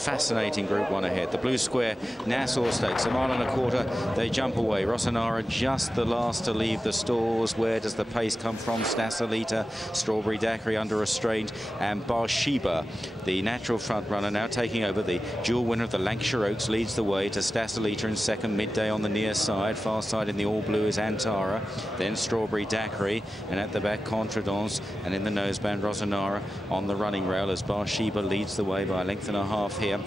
fascinating Group 1 ahead. The blue square, Nassau Stakes, a mile and a quarter. They jump away. Rossonara just the last to leave the stalls. Where does the pace come from? Stasolita, Strawberry Daiquiri under restraint, and Barsheba, the natural front runner, now taking over. The dual winner of the Lancashire Oaks leads the way to Stasolita in second. Midday on the near side. Far side in the all blue is Antara. Then Strawberry Daiquiri, and at the back Contredanse, and in the noseband Rossonara on the running rail as Barsheba leads the way by a length and a half here.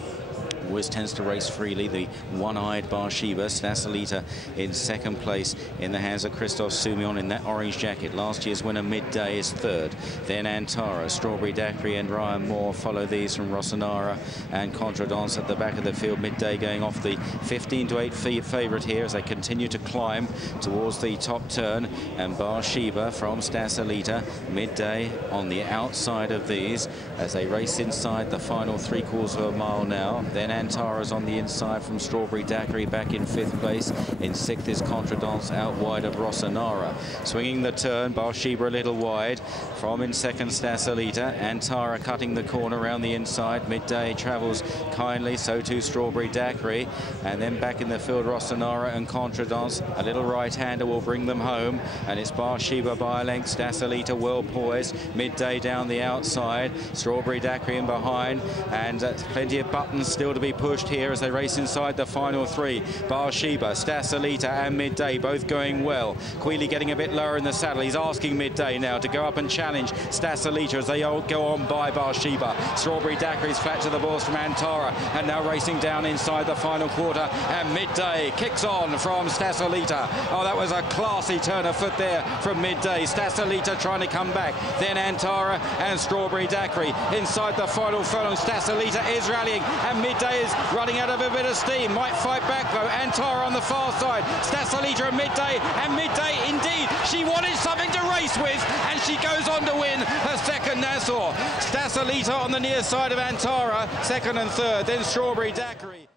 Always tends to race freely, the one-eyed Barsheba. Stasolita in second place in the hands of Christophe Soumillon in that orange jacket. Last year's winner Midday is third. Then Antara, Strawberry Daiquiri and Ryan Moore follow these from Rossonara and Contredanse at the back of the field. Midday going off the 15-to-8 favourite here as they continue to climb towards the top turn. And Barsheba from Stasolita, Midday on the outside of these as they race inside the final 3/4 of a mile now. Then Antara's on the inside from Strawberry Daiquiri back in 5th place. In 6th is Contredanse out wide of Rossonara. Swinging the turn, Barsheba a little wide. From in 2nd, Stasolita. Antara cutting the corner around the inside. Midday travels kindly, so too Strawberry Daiquiri. And then back in the field, Rossonara and Contredanse. A little right-hander will bring them home. And it's Barsheba by a length. Stasolita well poised. Midday down the outside. Strawberry Daiquiri in behind. And plenty of buttons still to be pushed here as they race inside the final 3. Barsheba, Stasolita and Midday both going well. Queally getting a bit lower in the saddle. He's asking Midday now to go up and challenge Stasolita as they all go on by Barsheba. Strawberry Daiquiri's flat to the balls from Antara and now racing down inside the final quarter, and Midday kicks on from Stasolita. Oh, that was a classy turn of foot there from Midday. Stasolita trying to come back. Then Antara and Strawberry Daiquiri inside the final furlong. Stasolita is rallying and Midday is running out of a bit of steam. Might fight back though. Antara on the far side. Stasolita and Midday indeed. She wanted something to race with and she goes on to win her second Nassau. Stasolita on the near side of Antara, second and third. Then Strawberry Daiquiri.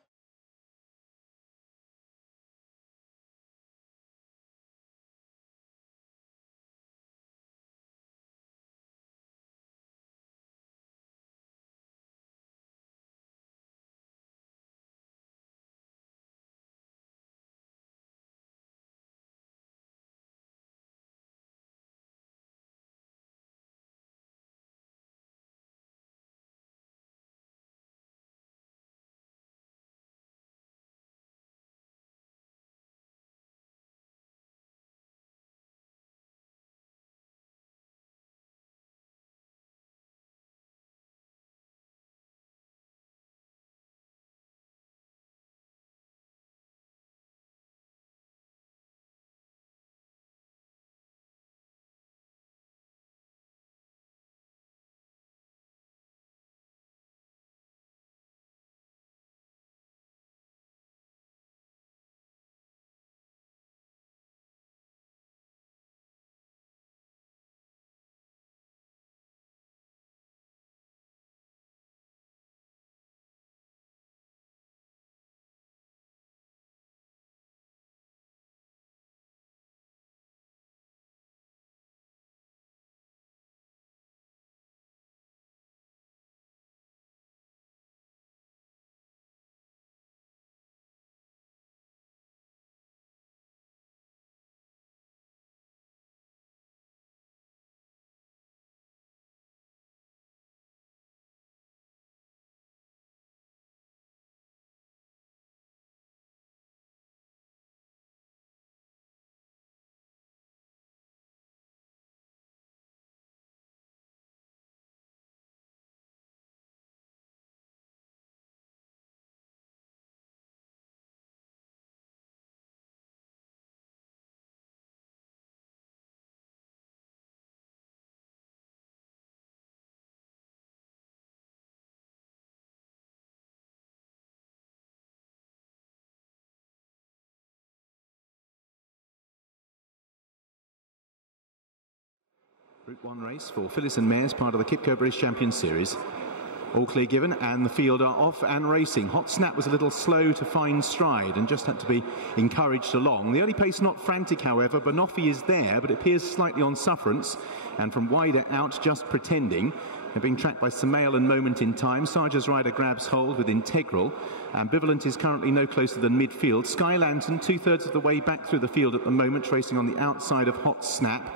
Group 1 race for fillies and mares, part of the Kipco British Champions Series. All clear given, and the field are off and racing. Hot Snap was a little slow to find stride and just had to be encouraged along. The early pace not frantic, however. Banoffee is there, but it appears slightly on sufferance, and from wider out, Just Pretending. They're being tracked by Samael and Moment in Time. Sarge's rider grabs hold with Integral. Ambivalent is currently no closer than midfield. Sky Lantern, 2/3 of the way back through the field at the moment, racing on the outside of Hot Snap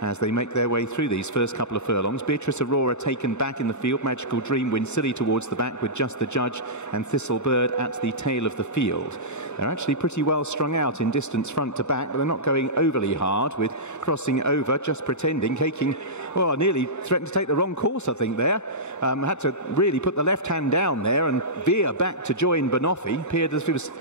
as they make their way through these first couple of furlongs. Beatrice Aurora taken back in the field. Magical Dream wins silly towards the back with Just the Judge and Thistle Bird at the tail of the field. They're actually pretty well strung out in distance front to back, but they're not going overly hard with Crossing Over, Just Pretending, taking, well, nearly threatened to take the wrong course, I think, there. Had to really put the left hand down there and veer back to join Banoffee. Appeared as if he was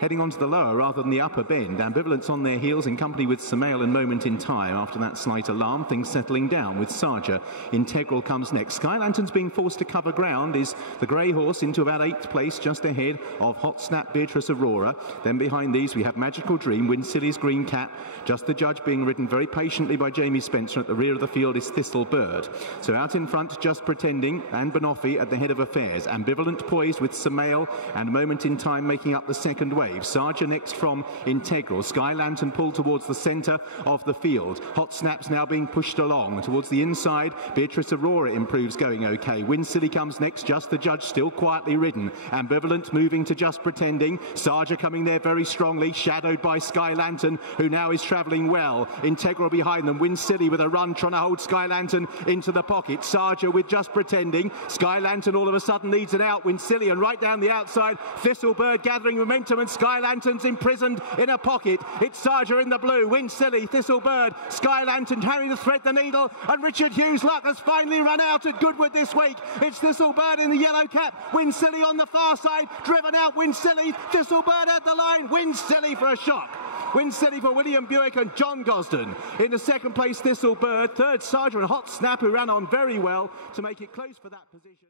heading onto the lower rather than the upper bend. Ambivalence on their heels in company with Samael and Moment in Time. After that slight alarm, things settling down with Sarja. Integral comes next. Sky Lantern's being forced to cover ground is the grey horse into about 8th place, just ahead of Hot Snap, Beatrice Aurora. Then behind these we have Magical Dream, Win Silly's Green Cat. Just the Judge being ridden very patiently by Jamie Spencer. At the rear of the field is Thistle Bird. So out in front, Just Pretending and Banoffee at the head of affairs. Ambivalent poised with Samael and Moment in Time making up the second wave. Sarja next from Integral. Sky Lantern pulled towards the centre of the field. Hot Snap's now being pushed along towards the inside. Beatrice Aurora improves, going okay. Win Silly comes next. Just the Judge still quietly ridden. Ambivalent moving to Just Pretending. Sarja coming there very strongly, shadowed by Sky Lantern, who now is travelling well. Integral behind them. Win Silly with a run, trying to hold Sky Lantern into the pocket. Sarja with Just Pretending. Sky Lantern all of a sudden leads it out. Win Silly, and right down the outside, Thistle Bird gathering momentum, and Sky Lantern's imprisoned in a pocket. It's Sarja in the blue. Win Silly, Thistle Bird, Sky Lantern carrying to thread the needle, and Richard Hughes' luck has finally run out at Goodwood this week. It's Thistle Bird in the yellow cap. Win Silly on the far side, driven out. Win Silly, Thistle Bird at the line. Win Silly for a shock. Win Silly for William Buick and John Gosden. In the second place, Thistle Bird. Third, Sarja and Hot Snap, who ran on very well to make it close for that position.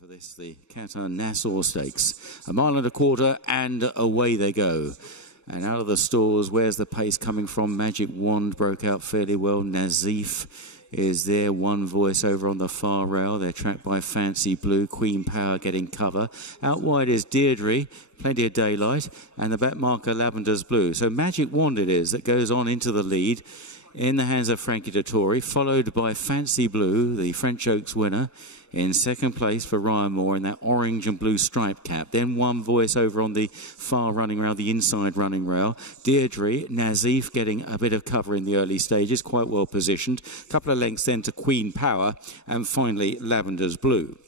For this, the Qatar Nassau Stakes. 1.25 miles and away they go. And out of the stalls, where's the pace coming from? Magic Wand broke out fairly well. Nazif is there, One Voice over on the far rail. They're tracked by Fancy Blue. Queen Power getting cover. Out wide is Deirdre, plenty of daylight, and the back marker Lavender's Blue. So Magic Wand it is that goes on into the lead in the hands of Frankie Dettori, followed by Fancy Blue, the French Oaks winner, in second place for Ryan Moore in that orange and blue striped cap. Then One Voice over on the far running rail, the inside running rail. Deirdre, Nazif getting a bit of cover in the early stages, quite well positioned. A couple of lengths then to Queen Power, and finally Lavender's Blue.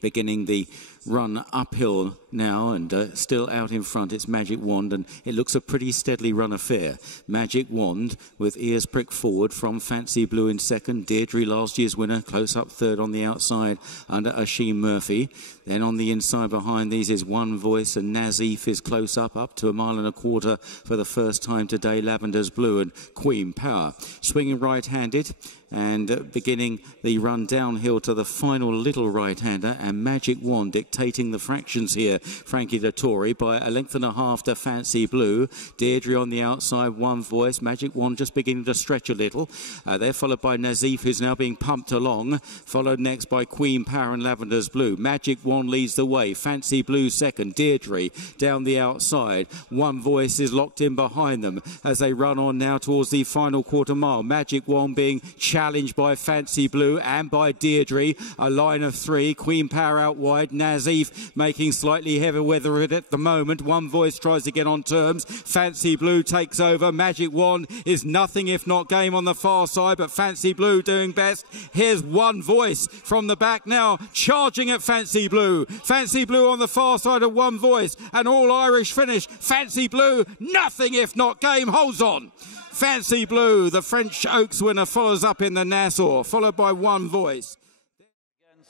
Beginning the run uphill now, and still out in front it's Magic Wand, and it looks a pretty steadily run affair. Magic Wand with ears pricked forward from Fancy Blue in second. Deirdre, last year's winner, close up third on the outside under Ashim Murphy. Then on the inside behind these is One Voice, and Nazif is close up to 1.25 miles for the first time today. Lavender's Blue and Queen Power. Swinging right-handed and beginning the run downhill to the final little right-hander, and Magic Wand dictating the fractions here. Frankie Dettori by 1.5 lengths to Fancy Blue. Deirdre on the outside, One Voice. Magic Wand just beginning to stretch a little. They're followed by Nazif, who's now being pumped along. Followed next by Queen Power and Lavender's Blue. Magic Wand leads the way. Fancy Blue second. Deirdre down the outside. One Voice is locked in behind them as they run on now towards the final quarter mile. Magic Wand being challenged by Fancy Blue and by Deirdre. A line of three. Queen Power out wide. Nazif making slightly heavy weather at the moment. One Voice tries to get on terms. Fancy Blue takes over. Magic Wand is nothing if not game on the far side, but Fancy Blue doing best. Here's One Voice from the back now, charging at Fancy Blue. Fancy Blue on the far side of One Voice. An all-Irish finish. Fancy Blue, nothing if not game, holds on. Fancy Blue, the French Oaks winner, follows up in the Nassau, followed by One Voice.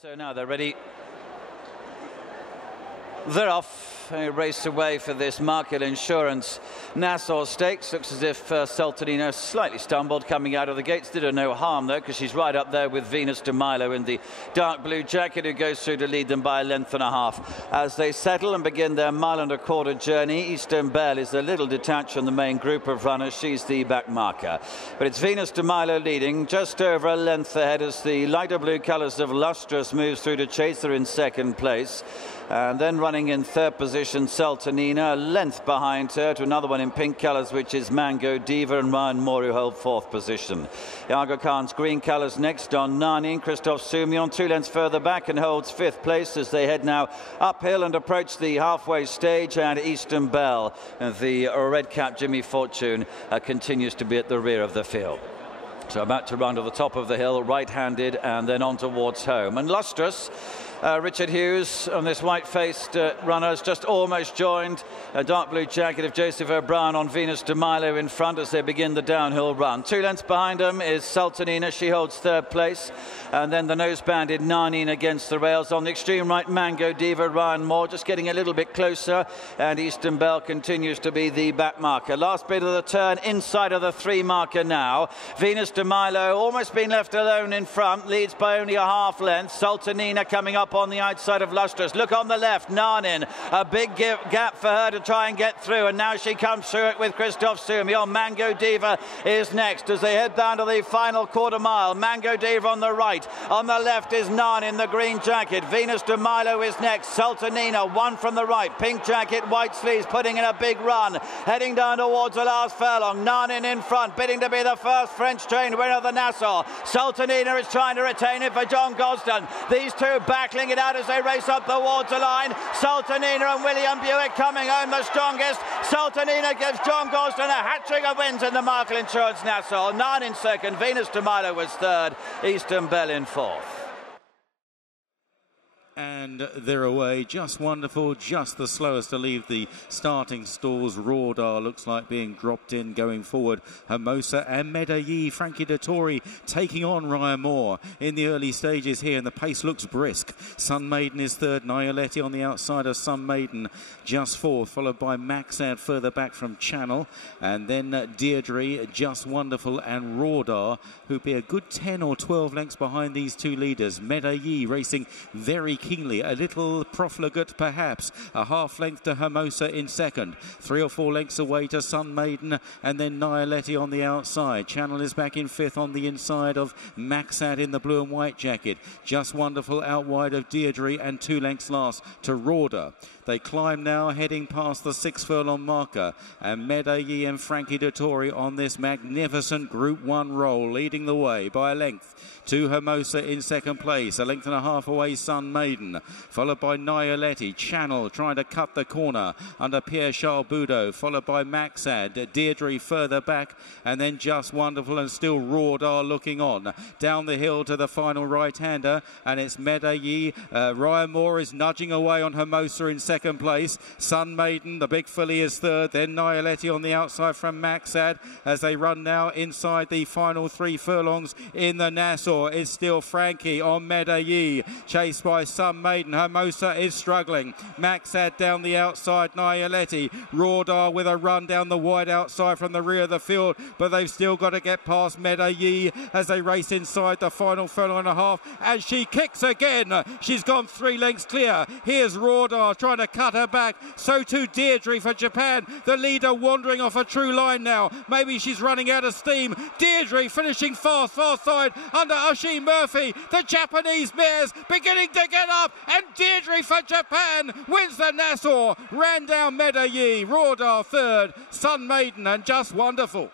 So now they're ready. They're off. They race away for this Markel Insurance Nassau Stakes. Looks as if Sultanina slightly stumbled coming out of the gates. Did her no harm though, because she's right up there with Venus de Milo in the dark blue jacket, who goes through to lead them by a length and a half. As they settle and begin their mile-and-a-quarter journey, Eastern Belle is a little detached from the main group of runners. She's the back marker. But it's Venus de Milo leading, just over a length ahead as the lighter blue colours of Lustrous moves through to chase her in second place. And then running in third position, Sultanina, a length behind her to another one in pink colours, which is Mango Diva, and Ryan Moore, who hold fourth position. Aga Khan's green colours next on Nani, and Christophe Soumillon 2 lengths further back and holds fifth place as they head now uphill and approach the halfway stage. And Eastern Belle, the red cap Jimmy Fortune, continues to be at the rear of the field. So about to run to the top of the hill, right-handed, and then on towards home. And Lustrous, Richard Hughes on this white-faced runner has just almost joined a dark blue jacket of Joseph O'Brien on Venus de Milo in front as they begin the downhill run. 2 lengths behind them is Sultanina. She holds third place. And then the nose-banded Nani against the rails. On the extreme right, Mango Diva, Ryan Moore just getting a little bit closer. And Eastern Belle continues to be the back marker. Last bit of the turn inside of the 3 marker now. Venus de Milo almost been left alone in front. Leads by only a half length. Sultanina coming up on the outside of Lustrous. Look on the left, Nanin, a big gap for her to try and get through, and now she comes through it with Christophe Soumillon. Mango Diva is next as they head down to the final quarter mile. Mango Diva on the right, on the left is Nanin, the green jacket. Venus de Milo is next. Sultanina, one from the right, pink jacket, white sleeves, putting in a big run, heading down towards the last furlong. Nanin in front, bidding to be the first French trained winner of the Nassau. Sultanina is trying to retain it for John Gosden. These two battling it out as they race up towards the line. Sultanina and William Buick coming home the strongest. Sultanina gives John Gosden a hat-trick of wins in the Markel Insurance Nassau. 9 in second, Venus de Milo was third, Eastern Belle in fourth. And they're away. Just wonderful, just the slowest to leave the starting stalls. Rawdar looks like being dropped in going forward. Hermosa and Medellin. Frankie Dettori taking on Ryan Moore in the early stages here, and the pace looks brisk. Sun Maiden is third. Nialetti on the outside of Sun Maiden just fourth, followed by Maxad further back from Channel, and then Deirdre, Just Wonderful, and Rawdar, who'd be a good 10 or 12 lengths behind these two leaders. Medellin racing very keenly, a little profligate perhaps, a half length to Hermosa in second, 3 or 4 lengths away to Sun Maiden, and then Nialetti on the outside. Channel is back in fifth on the inside of Maxad in the blue and white jacket. Just Wonderful out wide of Deirdre, and 2 lengths last to Rawdar. They climb now, heading past the 6 furlong marker, and Medellin and Frankie Dettori on this magnificent Group 1 roll, leading the way by a length to Hermosa in second place. A length and a half away, Sun Maiden, followed by Nialetti. Channel trying to cut the corner under Pierre-Charles Boudot, followed by Maxad. Deirdre further back, and then Just Wonderful, and still Rawdar looking on. Down the hill to the final right-hander, and it's Medellin. Ryan Moore is nudging away on Hermosa in second place. Sun Maiden, the big filly, is third. Then Nialetti on the outside from Maxad as they run now inside the final 3 furlongs in the Nassau. Is still Frankie on Medellin, chased by Sun Maiden. Hermosa is struggling. Maxad down the outside, Nialetti. Rawdar with a run down the wide outside from the rear of the field, but they've still got to get past Medellin as they race inside the final furlong and a half, and she kicks again. She's gone 3 lengths clear. Here's Rawdar trying to cut her back. So too Deirdre for Japan. The leader wandering off a true line now. Maybe she's running out of steam. Deirdre finishing far side under Oisin Murphy. The Japanese mares beginning to get up, and Deirdre for Japan wins the Nassau. Ran down Medellin. Rawdar third, Sun Maiden and Just Wonderful.